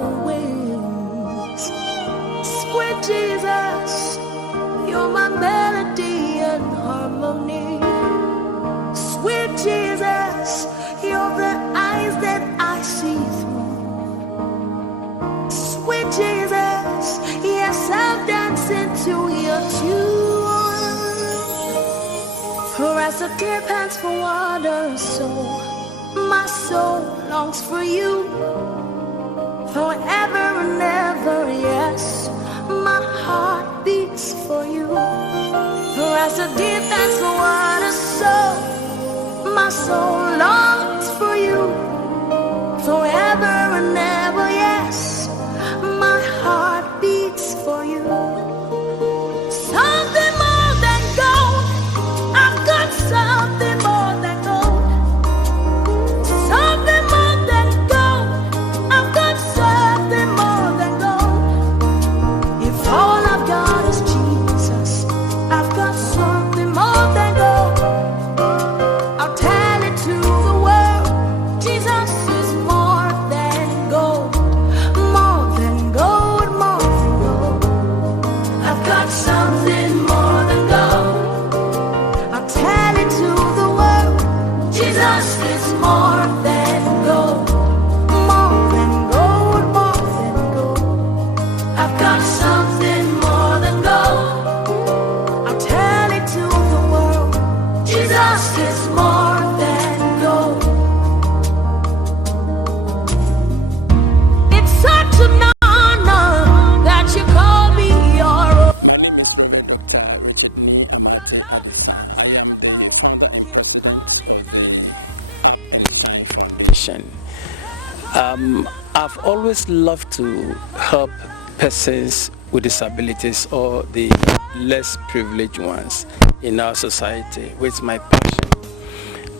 the wings. Sweet Jesus, you're my melody and harmony. Sweet Jesus, you're the eyes that I see through. Sweet Jesus, yes, I'm dancing to your tune. For as the deer pants for water, so my soul longs for you. Forever and ever, yes, my heart beats for you. For as the deer pants for water, so my soul longs for you. Forever and ever, yes, my heart beats for you. Something more than gold, I've got something more than gold. Something more than gold, I've got something more than gold. If all I've got is Jesus, I've got something more than gold. I'll tell it to the world, Jesus is more than gold. More than gold, more than gold. I've got something more than gold. I'll tell it to the world, Jesus is more than gold. More than gold, more than gold. I've got something more than gold. I'll tell it to the world, Jesus is more than gold. It's such an honor that you call me your own. Your love is unquenchable, keeps coming after me. I've always loved to help persons with disabilities or the less privileged ones in our society, which is my passion.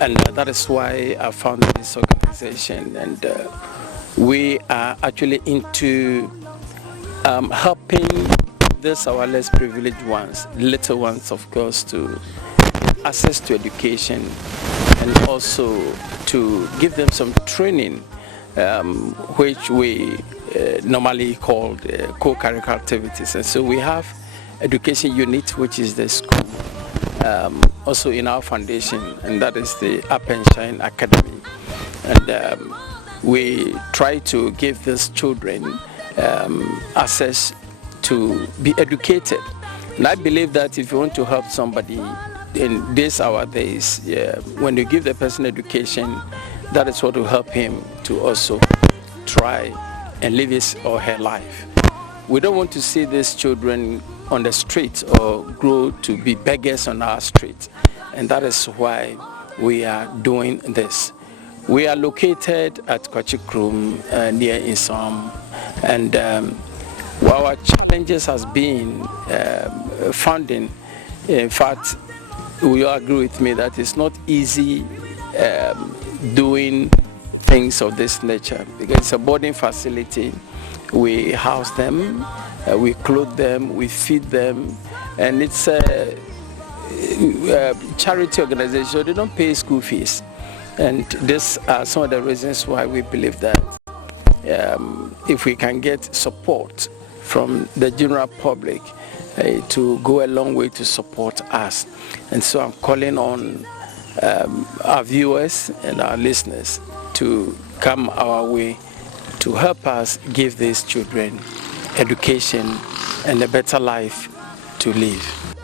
And that is why I founded this organization. And we are actually into helping these our less privileged ones, little ones, of course, to access to education and also to give them some training, which we normally call co-curricular activities. And so we have education unit, which is the school, also in our foundation, and that is the Up and Shine Academy. And we try to give these children access to be educated. And I believe that if you want to help somebody in this our days, when you give the person education, that is what will help him to also try and live his or her life. We don't want to see these children on the street or grow to be beggars on our street. And that is why we are doing this. We are located at Kwachikrum near Insam, and our challenges has been funding. In fact, we all agree with me that it's not easy doing things of this nature because it's a boarding facility. We house them, we clothe them, we feed them, and it's a charity organization, so they don't pay school fees. And these are some of the reasons why we believe that if we can get support from the general public to go a long way to support us. And so I'm calling on our viewers and our listeners to come our way to help us give these children education and a better life to live.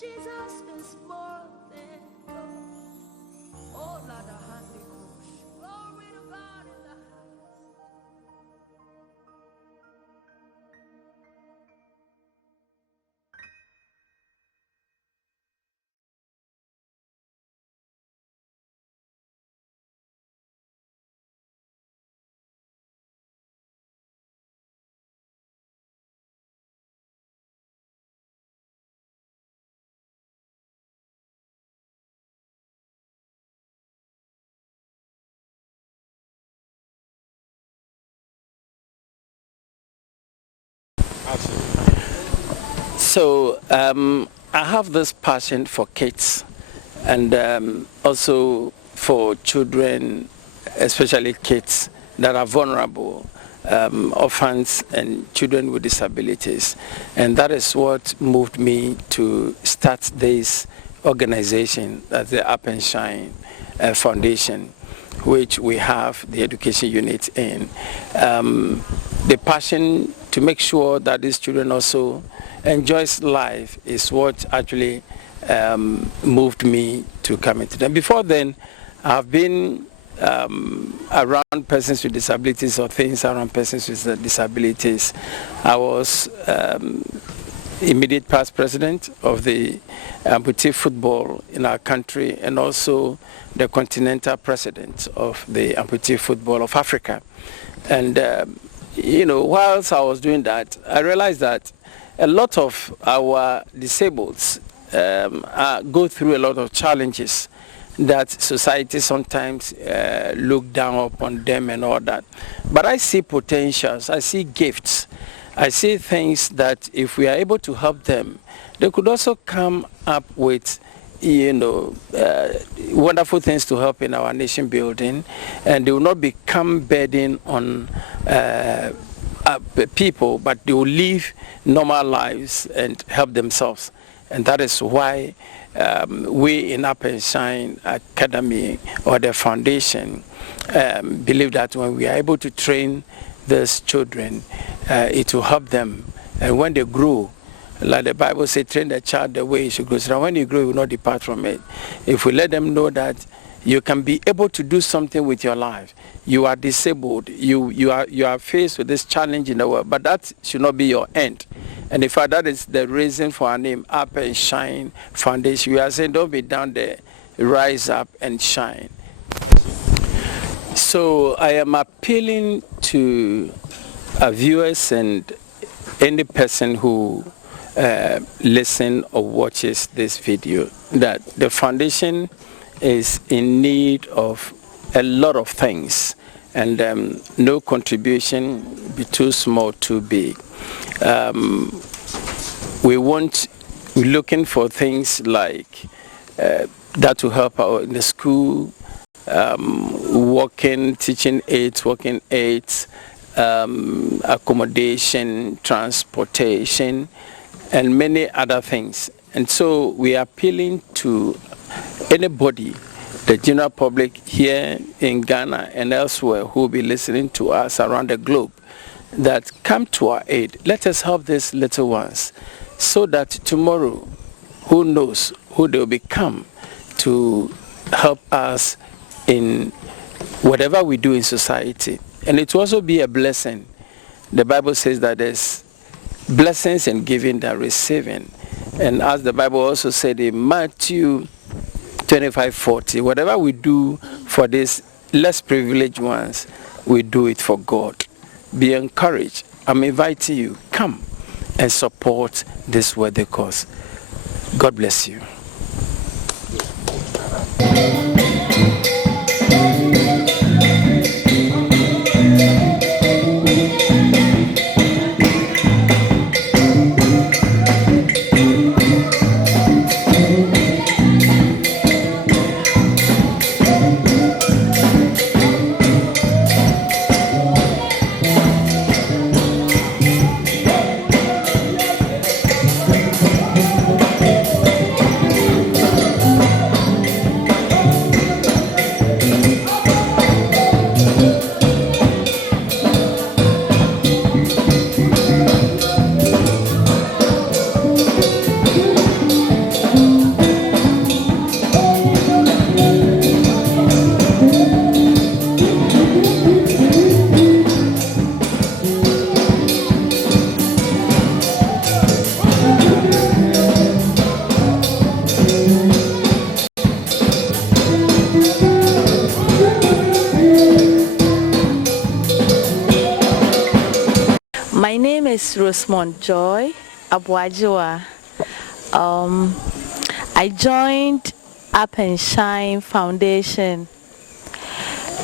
Jesus is more than gold. Oh, Lord, So I have this passion for kids and also for children, especially kids that are vulnerable, orphans and children with disabilities. And that is what moved me to start this organization, that's the Up and Shine Foundation, which we have the education unit in. The passion to make sure that these children also enjoys life is what actually moved me to come into them. Before then, I've been around persons with disabilities or things around persons with disabilities. I was immediate past president of the amputee football in our country and also the continental president of the amputee football of Africa. And whilst I was doing that, I realized that a lot of our disabled go through a lot of challenges that society sometimes look down upon them and all that. But I see potentials, I see gifts, I see things that if we are able to help them, they could also come up with wonderful things to help in our nation building, and they will not become burden on people, but they will live normal lives and help themselves. And that is why we in Up and Shine Academy or the foundation believe that when we are able to train these children, it will help them. And when they grow, like the Bible says, train the child the way he should go. So when you grow, you will not depart from it. If we let them know that you can be able to do something with your life, you are disabled, you are faced with this challenge in the world, but that should not be your end. And in fact, that is the reason for our name, Up and Shine Foundation. We are saying, don't be down there, rise up and shine. So I am appealing to our viewers and any person who listen or watches this video that the foundation is in need of a lot of things, and no contribution be too small, too big. We're looking for things like that to help out in the school, teaching aids, working aids, accommodation, transportation, and many other things. And so we are appealing to anybody, the general public here in Ghana and elsewhere who will be listening to us around the globe, that come to our aid. Let us help these little ones so that tomorrow, who knows who they will become to help us in whatever we do in society. And it will also be a blessing. The Bible says that there's blessings in giving than receiving. And as the Bible also said in Matthew 25:40, whatever we do for these less privileged ones, we do it for God. Be encouraged. I'm inviting you, come and support this worthy cause. God bless you. My name is Rosemond Joy Abuajua. I joined Up and Shine Foundation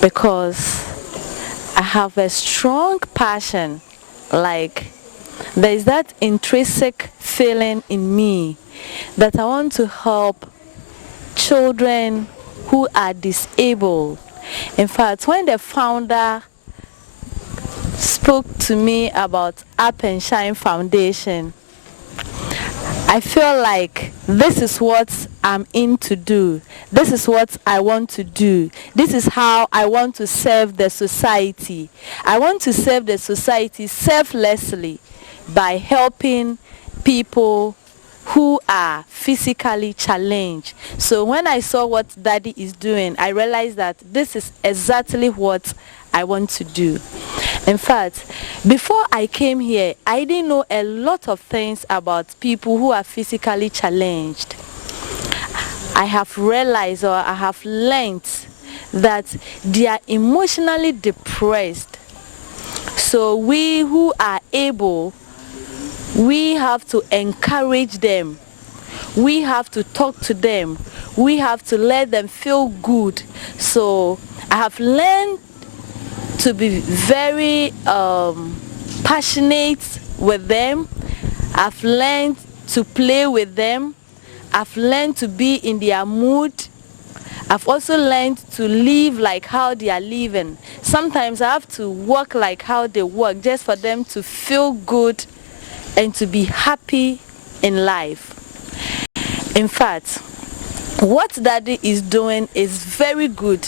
because I have a strong passion, like there is that intrinsic feeling in me that I want to help children who are disabled. In fact, when the founder spoke to me about Up and Shine Foundation, I feel like this is what I'm in to do. This is what I want to do. This is how I want to serve the society. I want to serve the society selflessly by helping people who are physically challenged. So when I saw what Daddy is doing, I realized that this is exactly what I want to do. In fact, before I came here, I didn't know a lot of things about people who are physically challenged. I have realized, or I have learned, that they are emotionally depressed. So we who are able, we have to encourage them. We have to talk to them. We have to let them feel good. So I have learned to be very passionate with them. I've learned to play with them. I've learned to be in their mood. I've also learned to live like how they are living. Sometimes I have to work like how they work just for them to feel good and to be happy in life. In fact, what Daddy is doing is very good,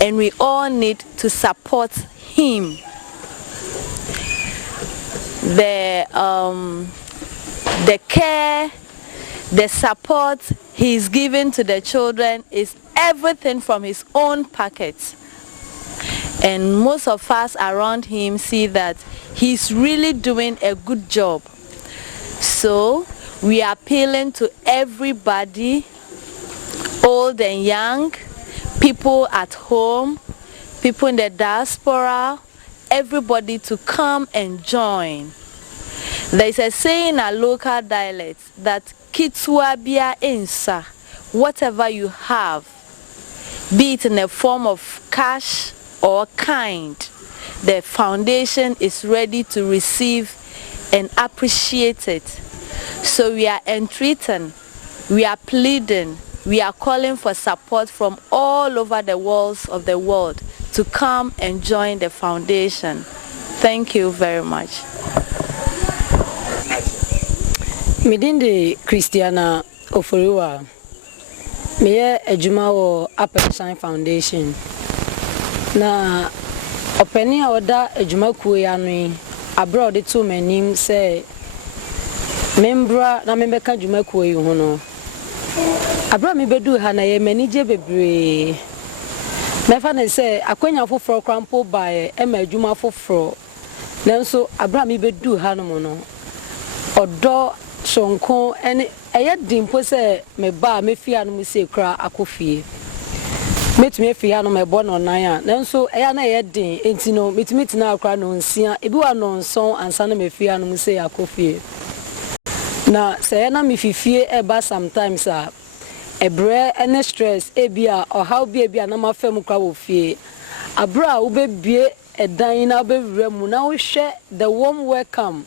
and we all need to support him. The care, the support he's giving to the children is everything from his own pocket. And most of us around him see that he's really doing a good job. So we are appealing to everybody, old and young, people at home, people in the diaspora, everybody to come and join. There is a saying in our local dialect that Kitsua bia insa, whatever you have, be it in the form of cash or kind, the foundation is ready to receive and appreciate it. So we are entreating, we are pleading, we are calling for support from all over the walls of the world to come and join the foundation. Thank you very much. Midinde Christiana Oforiwa, me ejuma wo Up and Shine Foundation. Na openi a oda ejuma kuo ya no abroad to manim say membra na membeka ejuma kuo yi ho no. Abroad me bedu ha na ye manije bebre. Mefa na say akwanya foforo krampo bae e ma ejuma foforo. Nanso abroad me bedu ha no mo no. Odo sonko ene eye dimpo se me ba me fia no se kra akofie metumi afia no me bo no nan a nanso eya na eye din enti no metumi tina akra no nsia ebi wa no nson ansa na me fia no se akofie na se na me fifie e ba sometimes a ebre ene stress ebia or how be ebia na ma fam kra wo fie abra wo be bie edan na be wura mu na wo hwe the warm welcome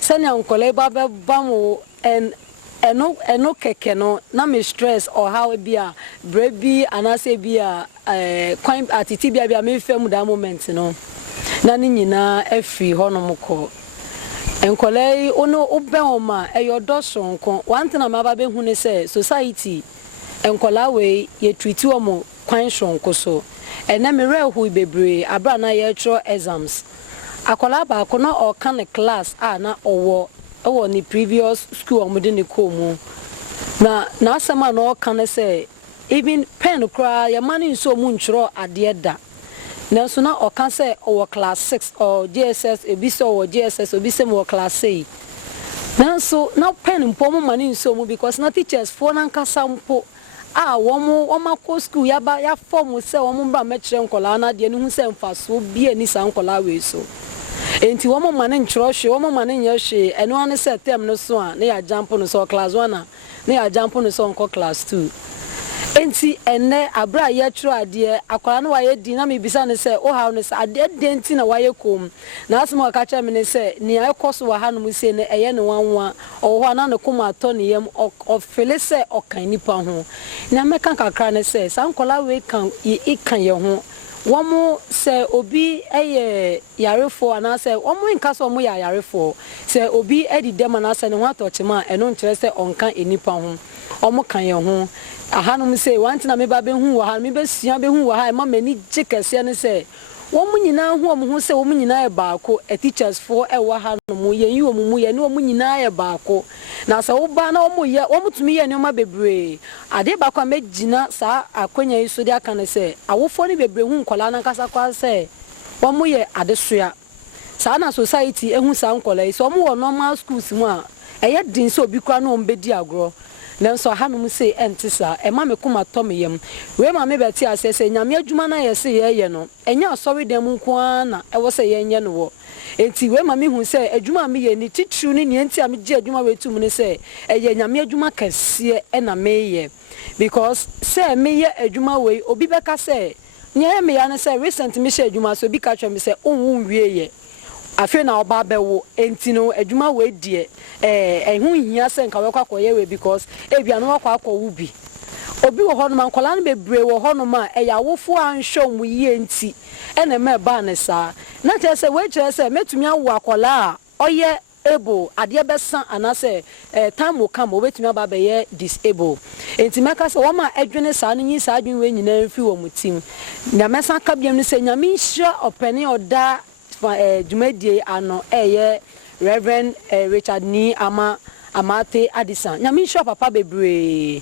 Sanya unkole baba bamu and eno keke no na me stress or how be a brebi anase be a kwine atiti bia me fam that moment no na ni nyina afri ho no mko enkole ono obehoma eyodoso nko one thing am aba be hu ne say society enkola we ye treat omo kwine shonko so ena me rehu bebre abra na ye tro exams akola ba kono o kan class na owo ni previous school omudi ni komu na asema na o kan say even pen kra ya mani nso mu nchro ade da na so na o kan say o class 6 or JSS ebiso or JSS obise mo class 8 na so na pen mpo mo mani nso mu because na teachers for na nkasa mpo womo ko school ya ba ya form say womo bra mekire nkola na de ni hu say mfaso bia ni sa nkola we so enti womo mane nchrohwe womo mane nyehwe eno ane set term no so a na ya jump no so class 1 na ya jump no so nko class 2 enti ene abra ye tro ade akwara no waye di na me bisa ne se o ha no se ade denti na waye kom na asema ka cha me ne se ni akoso wa ha no mu se ne eye ne wanwa o ho na ne kom ato ne yam o fele se o kan nipa ho na me kan kakra ne se sankola we kan I kan ye ho womo se obi eye yarefo ana se womo nka so mo ya yarefo se obi edi dem ana se ne ho atochema eno nkyere se onka enipa ho omo kan ye ho ahanum se wanti na me ba be hu wa ha me be sua be hu wa ha ma mani jikese ne se womo nyina hu omo hu se womo nyina e baako teachers for e wa ha no mu ye yi omo mu ye ne womo nyina e baako na se wo ba na womo ye womo tumi ye ne ma bebre ade ba kwa megina sa akwanya yi so de aka ne se awofo ne bebre hu nkola na kasa kwa se womo ye ade soa sa na society ehu sa nkola yi so womo wo normal schools mu a eye din se obi kwa no mbedi agro nanso hanum se entisa e ma me kuma tomyem we ma me beti asese nyame adwuma na ye se ye no enya asori dem nko na e wo se ye nye no wo enti we ma me hu se adwuma me ye ni titru ni enti a me je adwuma we tum ne se ye nyame adwuma kase e na me ye because se me ye adwuma we obi beka se nye me ya ne se recent me she adwuma so bi ka twa me se onwu wie ye afi na oba bewo enti no adwuma we die ehun hia se nka we kwakoye we because ebia no kwakowo bi obi wo hono man kola no bebre wo hono ma eyawofo anhwo mu yie enti ene me ba ne sa na che se we che se metumi awo akola a oye able ade besa anase time will come obetumi aba be ye disable enti meka se wo ma adwene sa no nyi sa adwen we nyina mfi wo mutim nyamesa ka biam ne se nyame hia openi oda Jumedie ano Reverend Richard Ni Amate Addison nyame hwe papa bebre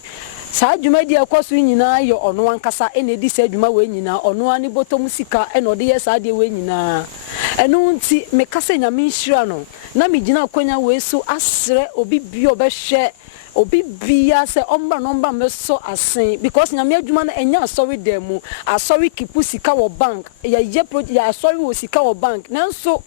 sa Jumedie kwaso nyina yo ono ankasa ene di se adwuma we nyina ono ani botom sika ene ode ye sa de we nyina eno nti meka se nyame hwe no na megina akwanya we so asre obi bi obehwe obi bia se omba nomba meso asen because nyame adwuma na enya asori demu asori kipu sika wo bank ye project ya asori wo sika wo bank nanso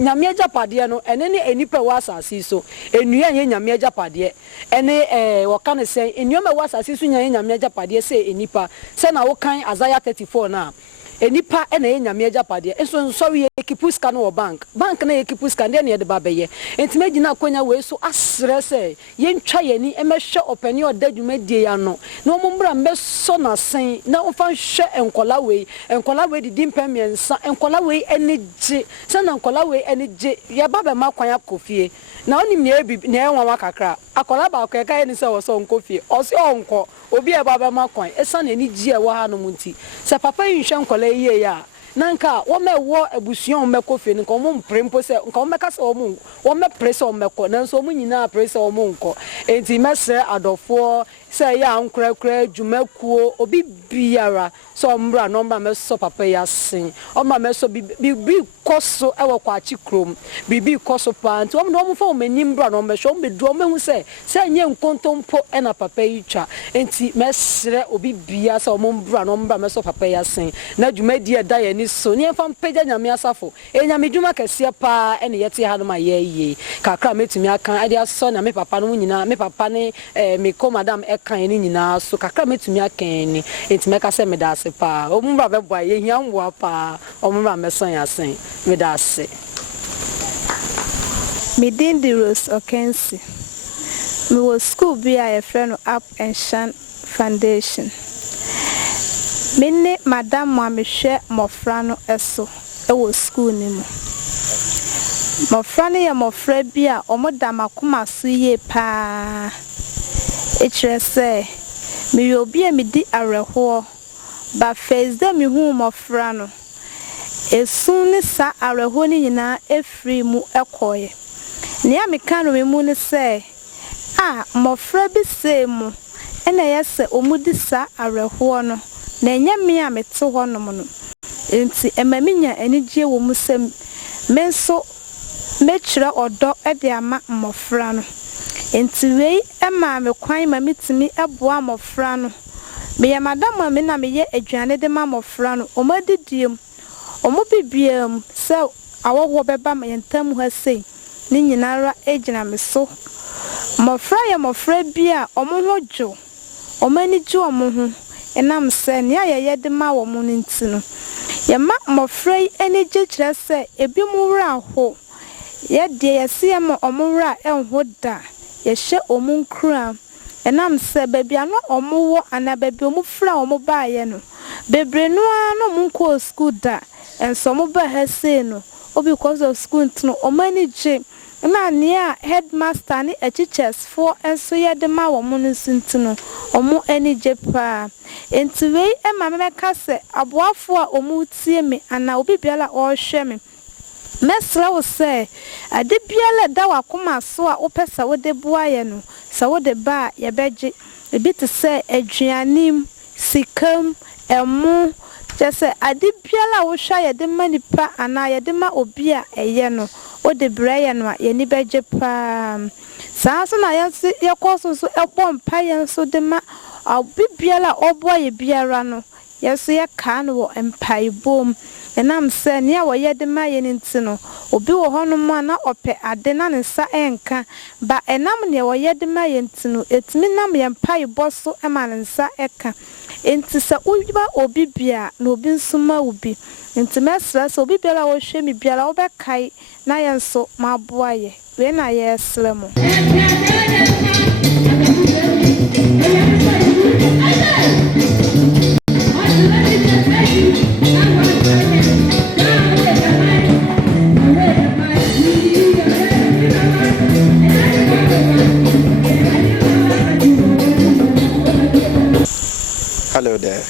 nyame agapade no ene ne enipa wa asase so enua ye nyame agapade ene wo kan se enua me wa asase so nyame agapade se enipa se na wo kan Isaiah 34 na enipa ena ye nyame agapade enso sorry ye kipu sika no bank na ye kipu sika de ne de ba beye enti magina akonya we so asre se ye ntwa ye ni emehwe openi odadwumadie ya no na omumbra meso na sen na ofa hwe enkola we didi mpemiensa enkola we enije se na enkola we enije ye ba be makwanya kofie na onim ne ebi na enwa kakra akola ba akwa ka ni se wo so nkofie osi onko obi e ba be makwan esa na enije e wo ha no munti se papa yi hwe enkola ye ya nanka wo me wo abusuon me kofie ni ko mo mprempo se ko me ka se wo me press o me ko nanso mo nyina press o mo nko enti mesre adofo se ya ankrakra dwumakuo obi biara so mbra no mba me so papa ya sin o ma me so bi koso e wo kwa chikrom bibi koso pa nti wo mo fa o manim bra no me hwo me du o me hu se nye nkontompo e na papa yi twa enti mesre obi bia se o mo mbra no mba me so papa ya sin na dwumadi e da ye ni so ni fa mpagya nyame asafo e nyame dwuma kase pa e ne yete ha no ma ye kakra metumi aka ade aso na me papa no nyina me papa ne me ko madam kan ni nyina so kakra metumi akan ni enti meka se me da ase pa o mba be boa ye hia nwa pa o mba me san ya sen me da ase me din di Rose Okensi me was school be a friend of Up and Shine Foundation me ne madam mo amehwe mofra no eso e was school ni mo mofra ne ye mofra bi a omoda makoma so ye pa Echrese me obi e me di areho ba face dem hu mofra no esun ni sa areho ni nyina efri mu ekoye ne ameka no mu ni se mofra bi se mu ena yese omudi sa areho no na enye me a mete ho no no enti emaminya anigye wo mu sem menso mechira odo e de ama mofra no enti wei ema me kwan ma mitimi eboa mofra no me ya madam me na me ye aduane de ma mofra no omadidiem omobibiem se awowo beba ma yentam ha sei ni nyinara ejina me so mofra ya mofra bia omohojo omani ju omo ho enam se ne ayeye de ma wo mo ntino ye ma mofrei eni gichire se ebi mu wura ho ye de ye se ma omo wura enho da ye hye omu nkura enam se baby ano omo wo ana baby omu fra omo baaye no bebre no ano mu ko school da enso mo ba ha se no because of school ntino omani je na nia headmaster ni teachers for enso ye de ma wo mo ntino omo eni je pa entiwe e ma me ka se aboafo a omu tie me ana obi biala o hwe me mesra wo se ade biala da wakoma so a opesa wo de boaye no sa wo de ba ye beje ebi te se aduanim sikam emu jese ade biala wo hwa ye de manipa ana ye de ma obi a eye no o de braye no a ye ni beje pa sa so na ye koso so ebom pa ye so de ma obi biala oboye biara no yeso ye ka no wo empaibom enam se ne a wo ye de ma ye ntino obi wo hono ma na ope ade na ne sa enka ba enam ne wo ye de ma ye ntino etimi nam ye mpaibo so e ma ne nsa eka enti se uba obi bia na obi nsuma obi enti mesra se obi biala wo hwe mi biala wo be kai na ye nso ma boaye we na ye slemo Hello there.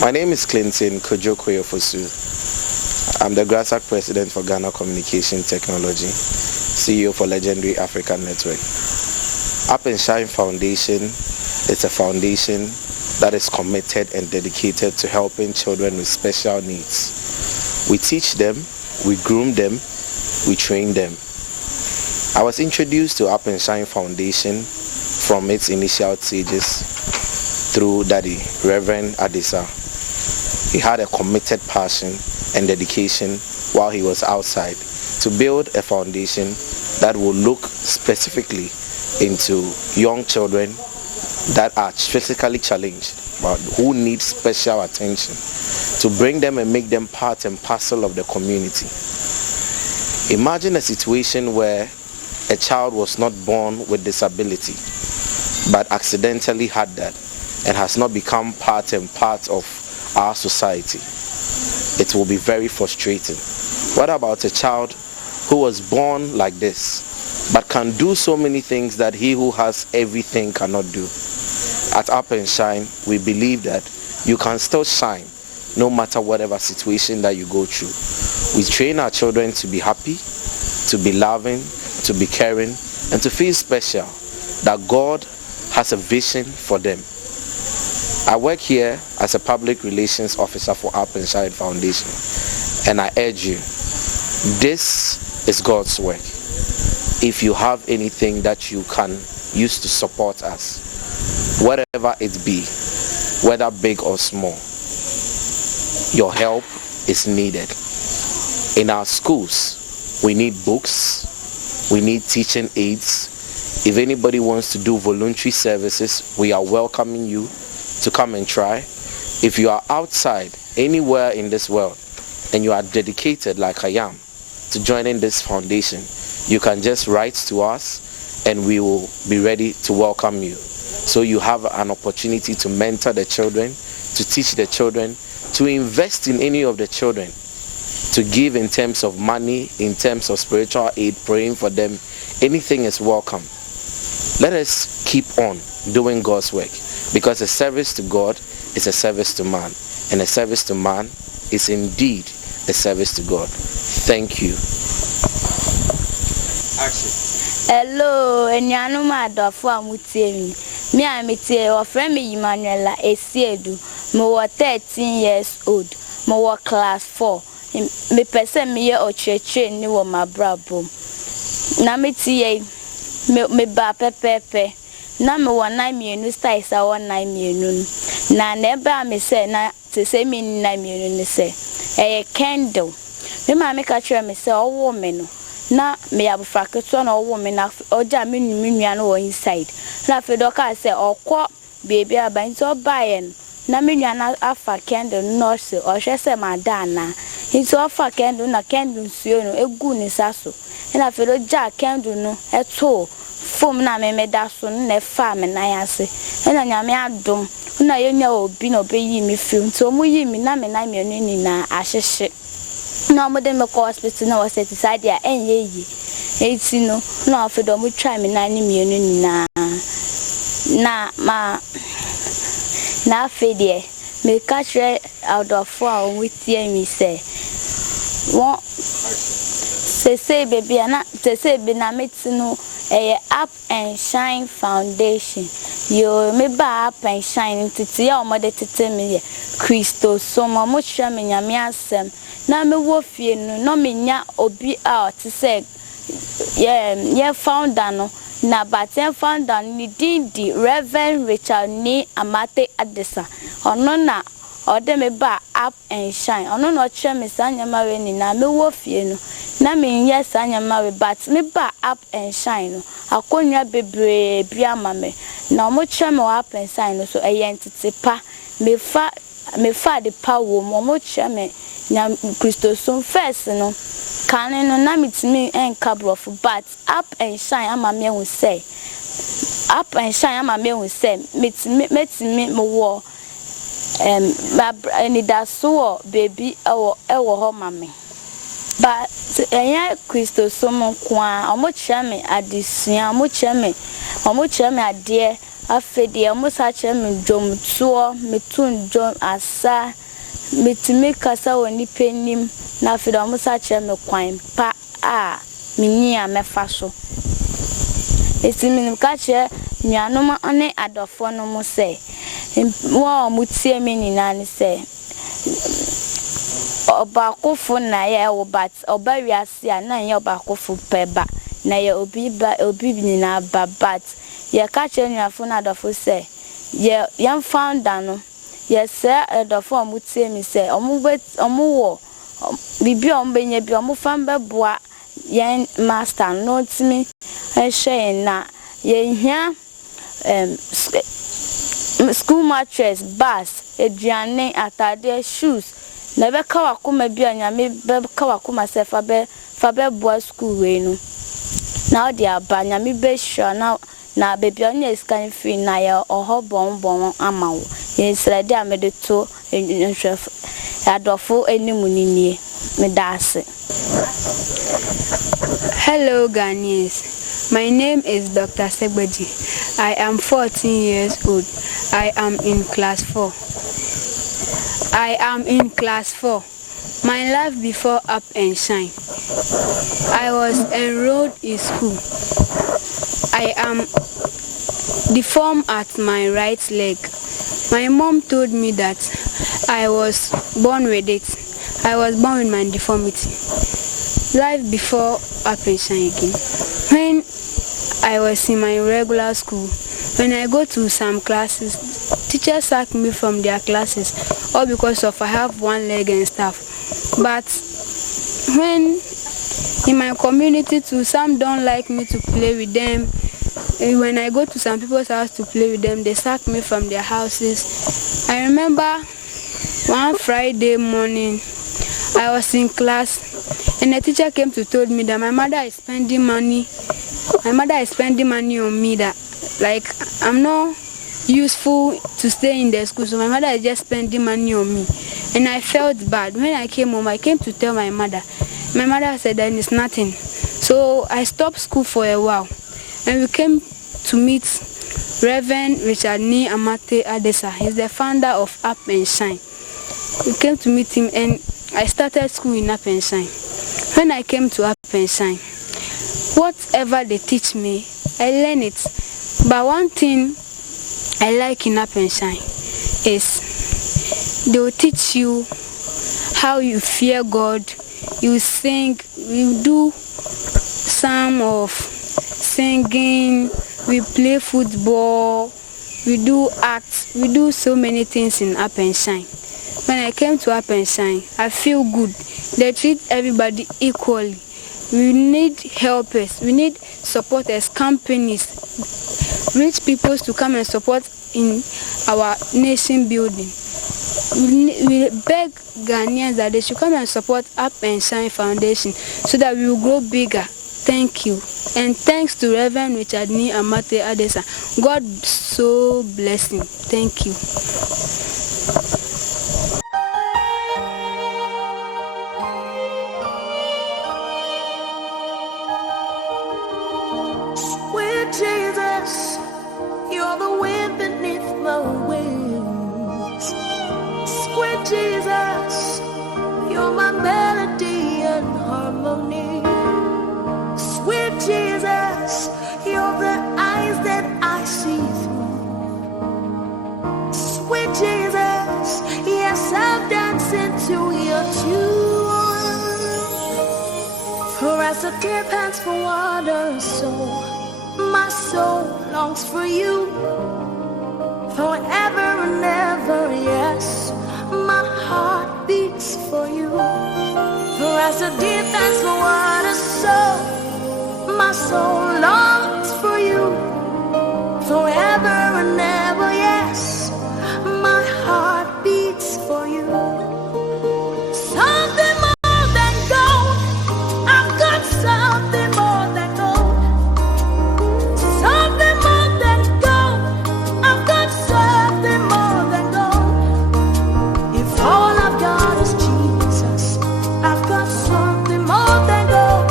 My name is Clinton Kojoko Yofosu. I'm the Grassack President for Ghana Communication Technology, CEO for Legendary African Network. Up and Shine Foundation is a foundation that is committed and dedicated to helping children with special needs. We teach them, we groom them, we train them. I was introduced to Up and Shine Foundation from its initial stages through Daddy, Reverend Adisa. He had a committed passion and dedication while he was outside to build a foundation that will look specifically into young children that are physically challenged but who need special attention, to bring them and make them part and parcel of the community. Imagine a situation where a child was not born with disability but accidentally had that and has not become part and part of our society. It will be very frustrating. What about a child who was born like this but can do so many things that he who has everything cannot do? At Up and Shine, we believe that you can still shine no matter whatever situation that you go through. We train our children to be happy, to be loving, to be caring, and to feel special, that God has a vision for them. I work here as a public relations officer for Up and Shine Foundation, and I urge you, this is God's work. If you have anything that you can use to support us, whatever it be, whether big or small, your help is needed. In our schools, we need books, we need teaching aids. If anybody wants to do voluntary services, we are welcoming you to come and try. If you are outside anywhere in this world and you are dedicated like I am to joining this foundation, you can just write to us and we will be ready to welcome you. So you have an opportunity to mentor the children, to teach the children, to invest in any of the children, to give in terms of money, in terms of spiritual aid, praying for them. Anything is welcome. Let us keep on doing God's work, because a service to God is a service to man, and a service to man is indeed a service to God. Thank you. Hello, enyanu madofo amutiemi. Me amite o friend me Emmanuela Esiedu. Me was 13 years old. Me was class 4. Me person me ye ocheche ni wo mabrabo. Na me tie me ba pepepe. Na me wa 9 mienu style sa wa 9 mienu. Na neba me say na te say me 9 mienu ni say. Eye candle. Me ma me ka try me say owo me no. Na me abufraketo na owo me na oja me nua no wo inside. Na fe do ka say okwo baby aban so buy na me nua afa candle no se o hwe se madana nti afa candle na candle suo no egu ni saso na fe do ja candle no eto fom na me da so na fa me nan ase na nyame adom na yenya obi na obeyi mi film nti omu yi mi na me nan me ni na ahyehye na mo de me ko hospital na was decide ya enye yi eti no na fe do mo try me nan ni mienu ni na na fe de me catch out of four with me say won say baby na say be na metinu Up and Shine Foundation. You me ba Up and Shine titi ya omode tete me Christo so mo hwa me nyame asem na me wo fie no me nya obi out say ye founder no na baten founder ni di Reverend Richard ni Amate Adesa ono na ode me ba Up and Shine ono no hwa me sanyama we ni na me wo fie no na me yes anyama we but me ba Up and Shine no akonya bebre bia mame na mo hwa me Up and Shine no so entity pa me fa the power mo hwa me nya Christo so first no kan no na mitimi enkabrof but Up and Shine ama me hu say Up and Shine ama me hu say metimi mo wo any da so baby ewo ho mame but enya Christo so mo kwa omo hwa me adesua omo hwa me ade afede omo sa hwa me dwom tuo metun dwom asa metimi kasa woni penim na afede omo sa hwa me kwan pa a mini a mefa so etimi ka hwa nuanom ane adofo no mo say wo mo tie me ni na ni say obakofo na ye wo but oba wiase a na ye obakofo peba na ye obi ni na ba but ye ka chenuafo na adofo say ye yam founder no ye say adofo omutie mi say omu wo bibi ombenye bi omu famba boa ye master no timi ehwe na ye hia school mattress bus eduane atade shoes na be ka wakoma bi anyame be ka wakoma se fa be boa school we no na odi aba nyame be hwa na baby onye scan free na ya oho bonbon amawo ye srade amede to enhwef adofo enimu ninie me dase. Hello Ghanaians, my name is Dr. Segbeji. I am 14 years old. I am in class 4. My life before Up and Shine. I was enrolled in school. I am deformed at my right leg. My mom told me that I was born with it. I was born with my deformity. Life before Up and Shine again. When I was in my regular school, when I go to some classes, teachers sack me from their classes, all because of I have one leg and stuff. But when in my community too, some don't like me to play with them. And when I go to some people's house to play with them, they sack me from their houses. I remember one Friday morning, I was in class, and the teacher came to told me that my mother is spending money. My mother is spending money on me that, like, I'm not useful to stay in the school, so my mother is just spending money on me. And I felt bad. When I came home, I came to tell my mother. My mother said that it's nothing. So I stopped school for a while. And we came to meet Reverend Richard Ni Amate Adesa. He's the founder of Up and Shine. We came to meet him and I started school in Up and Shine. When I came to Up and Shine, whatever they teach me, I learn it. But one thing I like in Up and Shine is they will teach you how you fear God. You sing, you do some of singing, we play football, we do acts, we do so many things in Up and Shine. When I came to Up and Shine, I feel good. They treat everybody equally. We need helpers, we need supporters, companies, rich people to come and support in our nation building. We beg Ghanaians that they should come and support Up and Shine Foundation so that we will grow bigger. Thank you. And thanks to Reverend Richard Ni Amate Adesa. God so bless him. Thank you. Sweet Jesus, you're the wind beneath my wings. Sweet Jesus, you're my melody and harmony. Sweet Jesus, you're the eyes that I see through. Sweet Jesus, yes, I'm dancing to your tune. For as the deer pants for water, so my soul longs for you. Forever and ever, yes, my heart beats for you. For as the deer pants for water, so my soul longs for you. Forever and ever, yes, my heart beats for you. Something more than gold, I've got something more than gold. Something more than gold, I've got something more than gold. If all I've got is Jesus, I've got something more than gold.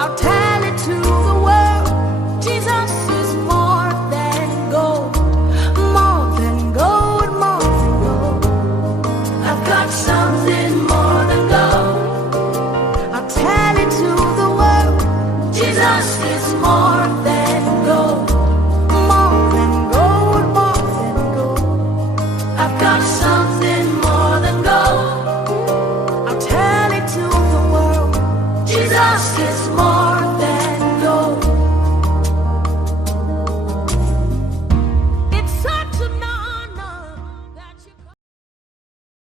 I'll tell it to the world, Jesus is more than gold. More than gold, more than gold. I've got something more than gold. I'll tell it to the world, Jesus is more than gold. More than gold, more than gold. I've got something more than gold. I'll tell it to the world, Jesus is more